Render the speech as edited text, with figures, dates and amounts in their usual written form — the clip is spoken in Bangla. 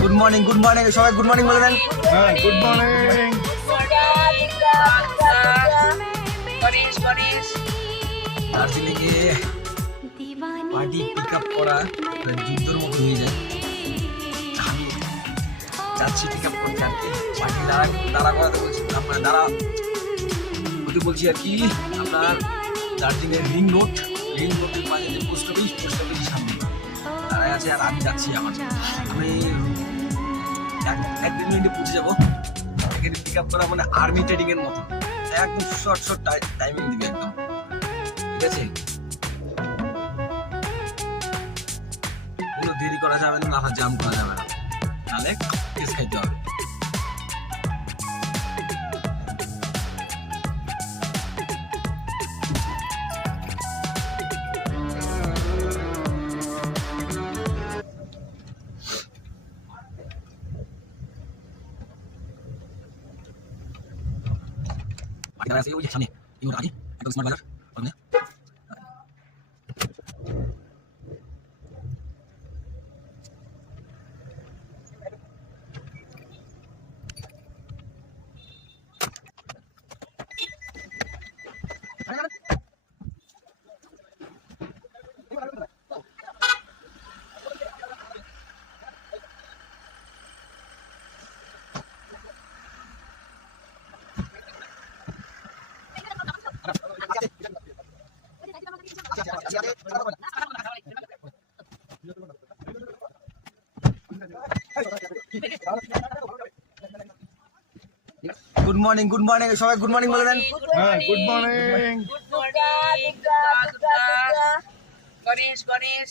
গুড মর্নিং সবাই গুড মর্নিং বলে দেন। হ্যাঁ, গুড মর্নিং। দার্জিলিং এ পার্টি পিক আপ করা যুদ্ধের মতো হয়ে যায়। আমি যাচ্ছি পিক আপ করতে আর কি, পার্টি দাঁড়া করাতে বলছি, আপনার দাঁড়া হতে বলছি আর কি। আপনার দার্জিলিংয়ের রিং রোডের পাশে যে পোস্ট অফিসের সামনে দাঁড়ায় আছে, আর আমি যাচ্ছি। আমি এক 2 মিনিটে পৌঁছে যাবো। এখানে পিক আপ করা মানে আর্মি ট্রেনিং এর মতো, একদম শর্ট টাইমিং দিবে একদম, ঠিক আছে? কোনো দেরি করা যাবে না, মাথা জাম করা যাবে না, নাহলে কেস খাইতে হবে। ওই সামনে একদম স্মার্ট বাজার ওখানে। গুড মর্নিং সবাই গুড মর্নিং বলে দেন। হ্যাঁ, গুড মর্নিং। গণেশ